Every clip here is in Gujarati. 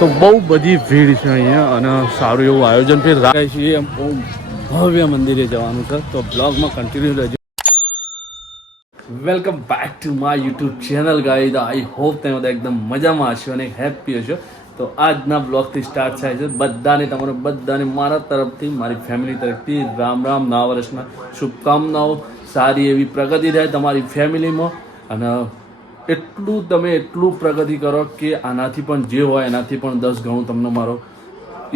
તો બહુ બધી ભીડ છે અહીંયા અને સારું એવું આયોજન પણ રાખે છીએ બહુ ભવ્ય મંદિરે જવાનું છે. તો બ્લોગમાં કન્ટિન્યુ રહેજો. Welcome back to my YouTube channel guys I hope તમે બધા એકદમ મજામાં હશો અને હેપી હશો. તો આજના બ્લોગથી સ્ટાર્ટ થાય છે. બધાને તમારે, બધાને મારા તરફથી, મારી ફેમિલી તરફથી રામ રામ, નવા વર્ષના શુભકામનાઓ. સારી એવી પ્રગતિ થાય તમારી ફેમિલીમાં અને એટલું તમે એટલું પ્રગતિ કરો કે આનાથી પણ જે હોય એનાથી પણ દસ ગણું તમને મારો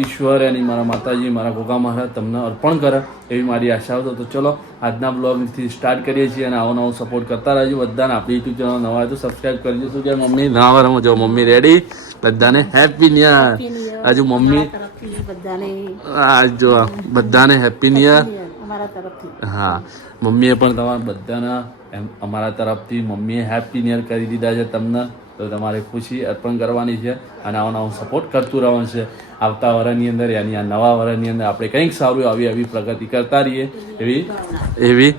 ઈશ્વર એની મારા માતાજી મારા ગોગા મહારાજ તમને અર્પણ કરે એવી મારી આશા હતો. તો ચલો આજના બ્લોગથી સ્ટાર્ટ કરીએ છીએ અને આવો નવો સપોર્ટ કરતા રહેજો. બધાને આપણી યુટ્યુબ ચેનલ નવા હોય તો સબસ્ક્રાઈબ કરજો શું કે મમ્મી? ના વારમાં જો મમ્મી રેડી બધાને હેપી ન્યુ યર હજુ મમ્મી આ જો બધાને હેપી ન્યુ યર અમારા તરફથી. હા મમ્મીએ પણ તમારા બધાના એમ અમારા તરફથી મમ્મીએ હેપી નિયર કરી દીધા છે તમને. તો તમારે ખુશી અર્પણ કરવાની છે અને આવો નવો સપોર્ટ કરતું રહેવાનું છે. આવતા વર્ષની અંદર યાની આ નવા વર્ષની અંદર આપણે કંઈક સારું આવી આવી પ્રગતિ કરતા રહીએ. એવી એવી.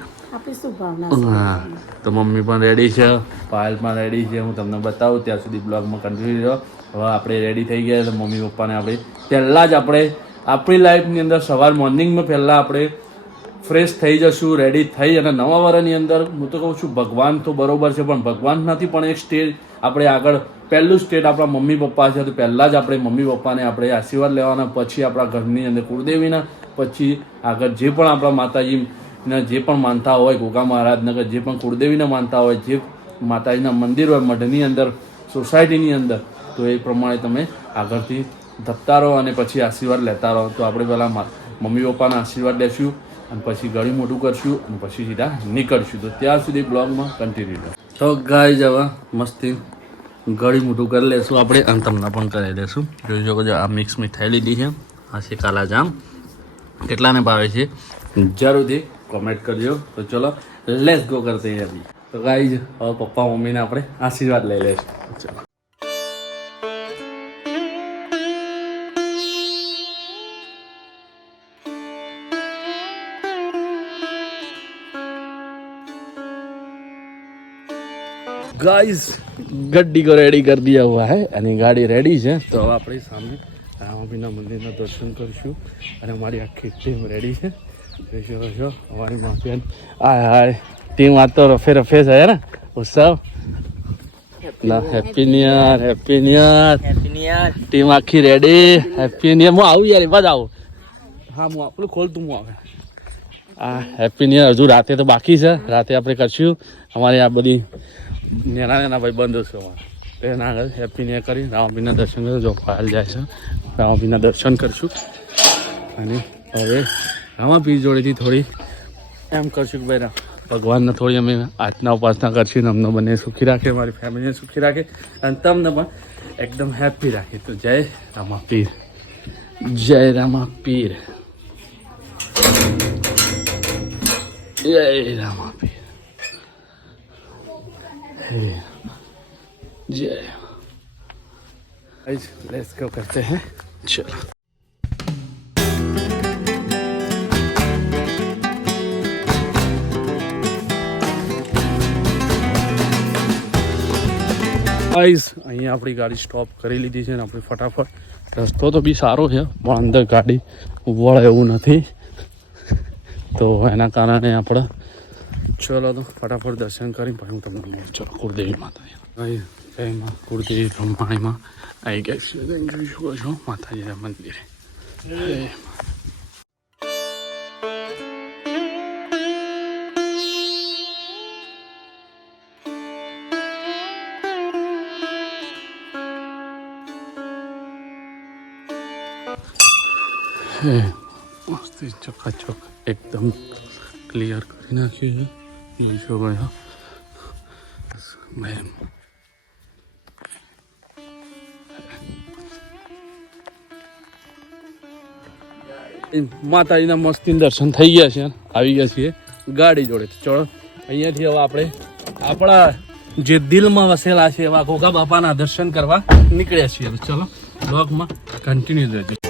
હા. તો મમ્મી પણ રેડી છે. પાયલ પણ રેડી છે. હું તમને બતાવું ત્યાં સુધી બ્લોગમાં કન્ટિન્યુ રહ્યો. હવે આપણે રેડી થઈ ગયા તો મમ્મી પપ્પાને આપણે પહેલાં જ આપણે આપણી લાઈફની અંદર સવાર મોર્નિંગમાં પહેલાં આપણે ફ્રેશ થઈ જશું રેડી થઈ અને નવા વર્ષની અંદર હું તો કહું છું, ભગવાન તો બરોબર છે, પણ ભગવાન નથી, પણ એક સ્ટેજ આપણે આગળ, પહેલું સ્ટેટ આપણા મમ્મી પપ્પા છે, તો પહેલાં જ આપણે મમ્મી પપ્પાને આપણે આશીર્વાદ લેવાના, પછી આપણા ઘરની અંદર કુળદેવીના, પછી આગળ જે પણ આપણા માતાજીના જે પણ માનતા હોય, ગોગા મહારાજનગર જે પણ કુળદેવીને માનતા હોય, જે માતાજીના મંદિર હોય, મઢની અંદર, સોસાયટીની અંદર, તો એ પ્રમાણે તમે આગળથી ધપતા રહો અને પછી આશીર્વાદ લેતા રહો. તો આપણે પહેલાં મમ્મી પપ્પાના આશીર્વાદ લેશું. અને પછી ગળી મોટું કરશું અને પછી સીધા નીકળશું. તો ત્યાં સુધી બ્લોગમાં કન્ટિન્યુ રહો. તો ગાય જવા મસ્તી ગળી મોટું કરી લેશું. આપણે અને તમને પણ કરી લેશું જોઈ શકો છો, આ મિક્સ મીઠાઈ લીધી છે. આ છે કાલાજામ. કેટલાને ભાવે છે? જરૂરથી કોમેન્ટ કરજો. તો ચલો લેસ ગો કરતી અભી. તો ગાય જ હવે પપ્પા મમ્મીને આપણે આશીર્વાદ લઈ લેશું ચલો. ગાઈસ ગડ્ડી કો રેડી કરી દીધા હુઆ હે? અને ગાડી રેડી છે. તો આપણી સામે રામાભીના મંદિરના દર્શન કરીશું. અને અમારી આખી ટીમ રેડી છે. રહેશો રહેશો અમારી માફિયાન. આય હાય. ટીમ આ તો રફે રફે છે ને? ઉત્સવ? ના happy new year happy new year team આખી રેડી હેપી નિયર હું આવું યાર બધા આવું. હા હું આપણું ખોલ તું હું આવે. આ હેપી નિયર હજુ રાતે તો બાકી છે. રાતે આપણે કરશું. અમારી આ બધી નેના નેના ભાઈ બંધો છે એના આગળ હેપી ન્યુ યર કરી રામાપીના દર્શન કરજો જો પાયલ જાય છે. રામાપીના દર્શન કરશું. અને હવે રામાપી જોડેથી થોડી એમ કરશું કે ભાઈ ભગવાનને થોડી અમે આજના ઉપાસના કરશું અમને બંને સુખી રાખે મારી ફેમિલીને સુખી રાખે. અને તમને પણ એકદમ હેપી રાખે. તો જય રામાપીર. જય રામાપીર. જય રામાપીર. हे जय लेट्स गो करते हैं चलो ગાઈઝ અહીંયા આપણી ગાડી સ્ટોપ કરી લીધી છે ને આપણી ફટાફટ રસ્તો તો બી સારો છે પણ અંદર ગાડી વળે એવું નથી તો એના કારણે આપણે ચલો તો ફટાફટ દર્શન કરી પછી હું તમને મળું ચલો કુળદેવી અહીં એમાં કુળદેવી બ્રહ્માણીમાં આવી ગયા છે જોઈ શકો છો, માતાજીના મંદિરે. મસ્ત એકદમ ક્લિયર કરી નાખ્યું છે. જોઈ શકો હા મેમ. માતાજીના મસ્તી દર્શન થઈ ગયા છે. આવી ગયા છીએ. ગાડી જોડે. ચલો, અહીંયાથી હવે આપણે આપણા જે દિલમાં વસેલા છે એવા ગોગા બાપાના દર્શન કરવા નીકળ્યા છીએ. ચલો બ્લોગમાં કન્ટિન્યુ રહેજો.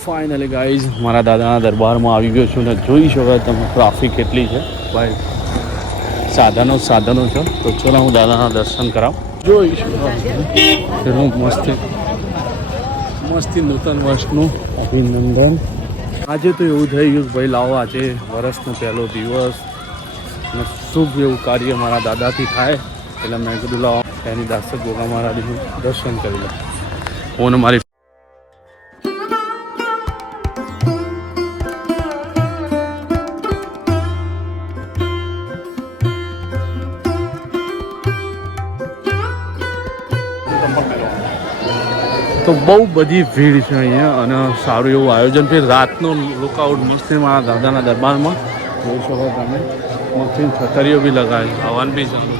ફાઇનલી ગાઈઝ મારા દાદાના દરબારમાં આવી ગયો છું ને જોઈ શકો તમે ટ્રાફિક કેટલી છે. ભાઈ, સાધનો સાધનો છે. તો ચલો હું દાદાના દર્શન કરાવ. જોઈ શકો મસ્તી મસ્તી નૂતન વર્ષનું અભિનંદન. આજે તો એવું થઈ ગયું ભાઈ, લાવો આજે વર્ષનો પહેલો દિવસ. અને શુભ એવું કાર્ય મારા દાદાથી થાય. એટલે મેં કીધું, લાવો, એની દાસક ગોગા મહારાજનું દર્શન કરી લો હું ને મારી તો બહુ બધી ભીડ છે અહીંયા અને સારું એવું આયોજન છે. રાતનો લુકઆઉટ મળશે મારા દાદાના દરબારમાં. જોઈ શકો તમે. મસ્તી છતરીઓ બી લગાવી હવાન બી ચાલુ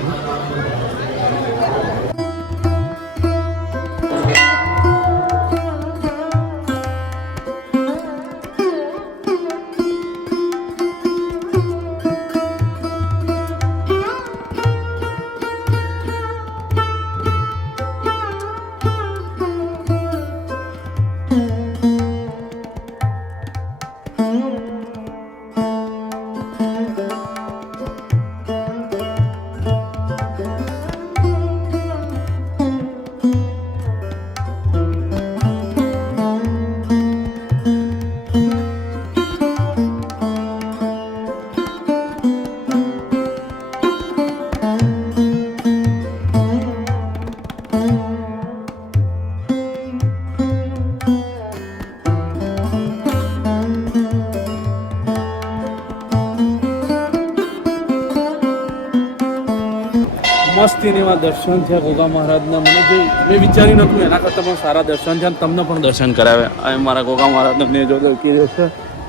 છે મસ્તીની એવા દર્શન થયા ગોગા મહારાજના. મને જે મેં વિચાર્યું નહોતું એના કરતાં પણ સારા દર્શન થયા અને તમને પણ દર્શન કરાવ્યા. અને મારા ગોગા મહારાજને મેં જો કીધું છે.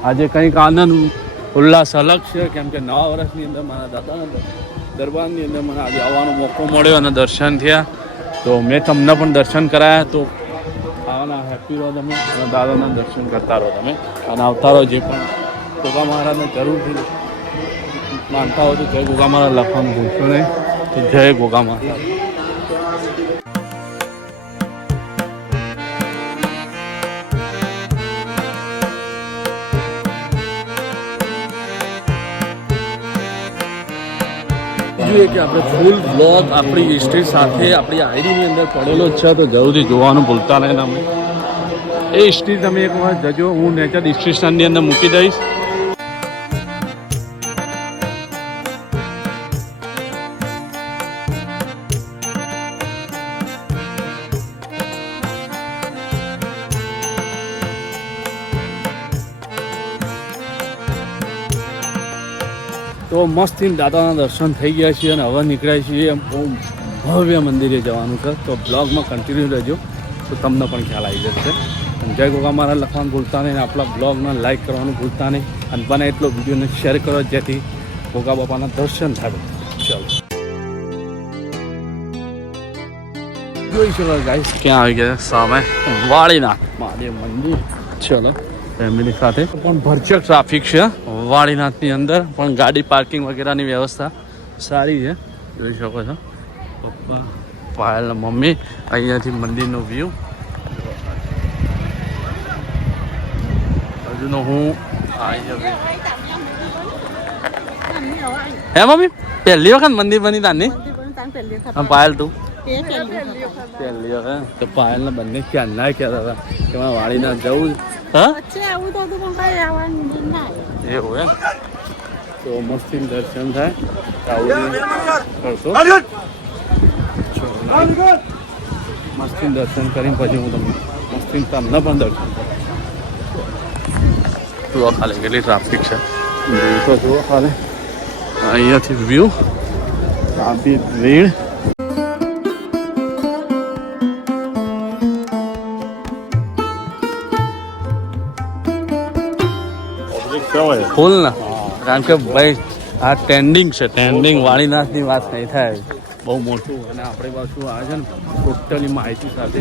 આજે કંઈક આનંદ, ઉલ્લાસ અલગ છે. કેમ કે નવા વર્ષની અંદર મારા દાદાના દરબારની અંદર મને આજે આવવાનો મોકો મળ્યો અને દર્શન થયા. તો મેં તમને પણ દર્શન કરાયા. તો આવાના હેપી રહો તમે અને દાદાના દર્શન કરતા રહો તમે અને આવતા રહો જે પણ ગોગા મહારાજને જરૂરથી માનતા હો તો જય ગોગા મહારાજ લખવાનું ભૂલશો નહીં. જય ગોગા માતા કે આપણે ફૂલ બ્લોગ આપણી હિસ્ટ્રી સાથે આપણી આઈડીની અંદર પડેલો છે, તો જરૂરથી જોવાનું ભૂલતા નહીં તમે. એ હિસ્ટ્રી તમે એક વાર જજો, હું નેચર ડિસ્ક્રિપ્શનની અંદર મૂકી દઈશ. મસ્તી દાદાના દર્શન થઈ ગયા છે અને હવે નીકળ્યા છીએ બહુ ભવ્ય મંદિરે જવાનું છે. તો બ્લોગમાં કન્ટિન્યુ રહેજો. તો તમને પણ ખ્યાલ આવી જશે. અને જય ગોગા મારા લખવાનું ભૂલતા નહીં આપણા બ્લોગને લાઇક કરવાનું ભૂલતા નહીં. અને બને એટલો વિડીયોને શેર કરો જેથી ગોગા બાપાના દર્શન થાય. ચલો. જોઈ ચલો ગાઈસ ક્યાં આવી ગયા? સામે વાળીનાથ મહાદેવ મંદિર. ચલો. ફેમિલી સાથે. પણ ભરચક ટ્રાફિક છે વાળીનાથની અંદર. પણ ગાડી પાર્કિંગ વગેરેની વ્યવસ્થા સારી છે. જોઈ શકો છો. પપ્પા પાયલના મમ્મી અહીંયાથી મંદિરનો વ્યૂ હજુનો હું હે મમ્મી પહેલી વખત મંદિર બની તાની? પાયલ તું. પહેલી વખત. તો પાયલને બંને ક્યારના કહેતા હતા કે મારે વાળીનાથ જવું એવું એમ? તો મસ્તી દર્શન થાય. મસ્તી દર્શન કરીને પછી હું તમને મસ્તી તમને પણ દર્શન જુઓ ખાલી કેટલી ટ્રાફિક છે. તો જુઓ ખાલી. અહીંયાથી વ્યૂ ટ્રાફિક ભીડ ફૂલ ના. કારણ કે ભાઈ આ ટેન્ડિંગ છે ટેન્ડિંગ વાળીનાથની વાત નહીં થાય. બહુ મોટું અને આપણે પાછું આ છે ને ટોટલી માહિતી સાથે.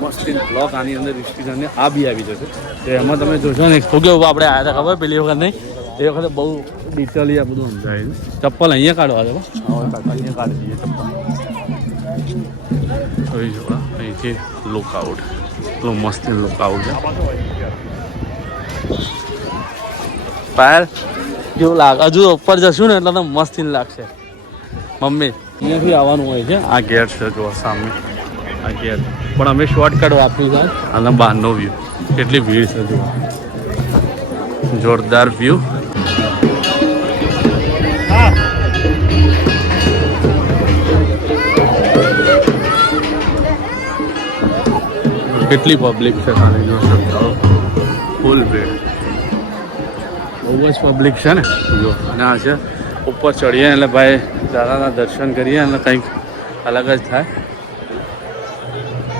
મસ્ત બ્લોક આની અંદર રિસ્ટ્રિક્શન આ બી આવી જશે. તો એમાં તમે જોશો ને શું કેવું આપણે આવ્યા હતા ખબર પેલી વખત નહીં? એ વખતે બહુ ડિટેલી આ બધું સમજાય. ચપ્પલ અહીંયા કાઢવા દો અહીંયા કાઢી દઈએ ચપ્પલ. જોઈ જો અહીંથી લુકઆઉટ એટલું મસ્ત લુકઆઉટ છે. પાયલ? જેવું લાગે. હજુ ઉપર જશું ને એટલે તો મસ્ત લાગશે. મમ્મી. અહીંયાથી આવવાનું હોય છે. આ ગેટ છે જો સામે. આ ગેટ. પણ અમે શોર્ટકટ વાપર્યું છે અને બહારનો વ્યૂ કેટલી ભીડ છે જો જોરદાર વ્યૂ કેટલી પબ્લિક છે ખાલી જો ફૂલ ભીડ. બહુ જ પબ્લિક છે ને. જો, અને આ છે. ઉપર ચડીએ એટલે ભાઈ દાદાના દર્શન કરીએ એટલે કંઈક અલગ જ થાય.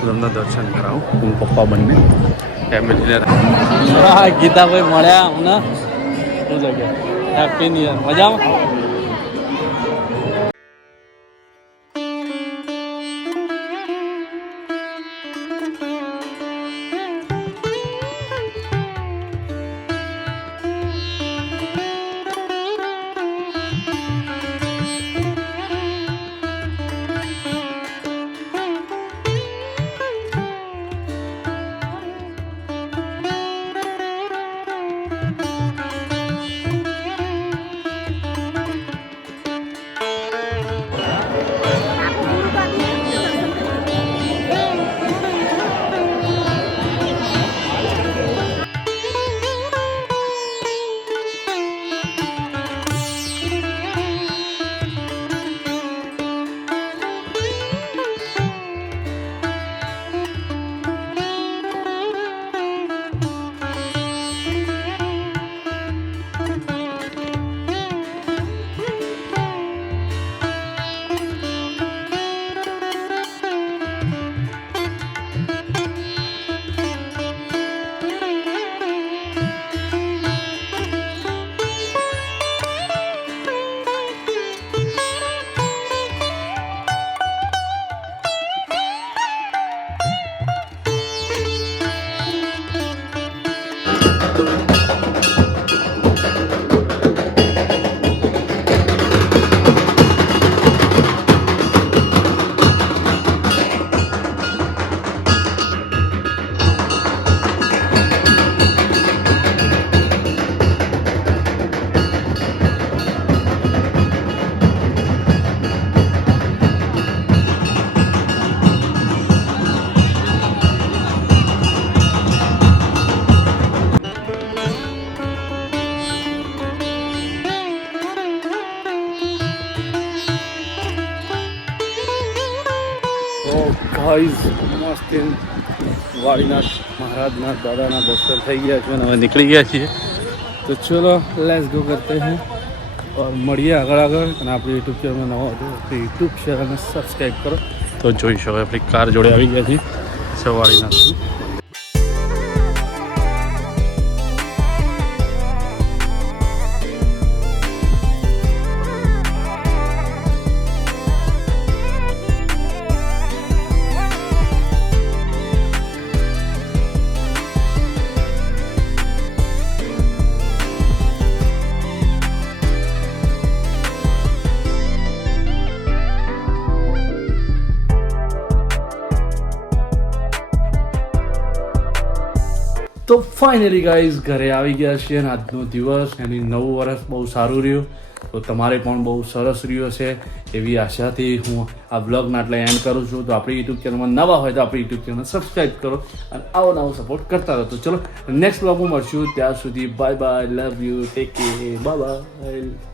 તમને દર્શન કરાવું. હું પપ્પા બંને. ફેમિલીને હા, ગીતાભાઈ મળ્યા હમણાં શું જગ્યા હેપી ન્યુ યર મજામાં? ફાઈઝ મસ્ત વાળીનાથ મહારાજના દાદાના દર્શન થઈ ગયા છે અને હવે નીકળી ગયા છીએ. તો ચલો લેસ ગો કરતે હું. મળીએ આગળ આગળ અને આપણે યુટ્યુબ ચેનલમાં નવો હતો તો યુટ્યુબ ચેનલને સબસ્ક્રાઈબ કરો. તો જોઈ શકો આપણી કાર જોડે આવી ગયા છીએ. સવારીનાથથી ફાઇનલી ગાઈઝ ઘરે આવી ગયા છીએ અને આજનો દિવસ એની નવું વર્ષ બહુ સારું રહ્યું. તો તમારે પણ બહુ સરસ રહ્યું હશે એવી આશાથી હું આ બ્લોગના એટલે એન્ડ કરું છું. તો આપણી યુટ્યુબ ચેનલમાં નવા હોય તો આપણી યુટ્યુબ ચેનલ સબસ્ક્રાઈબ કરો અને આવો નવો સપોર્ટ કરતા રહો. તો ચલો નેક્સ્ટ બ્લોગમાં મળશું. ત્યાં સુધી bye bye love you take care bye bye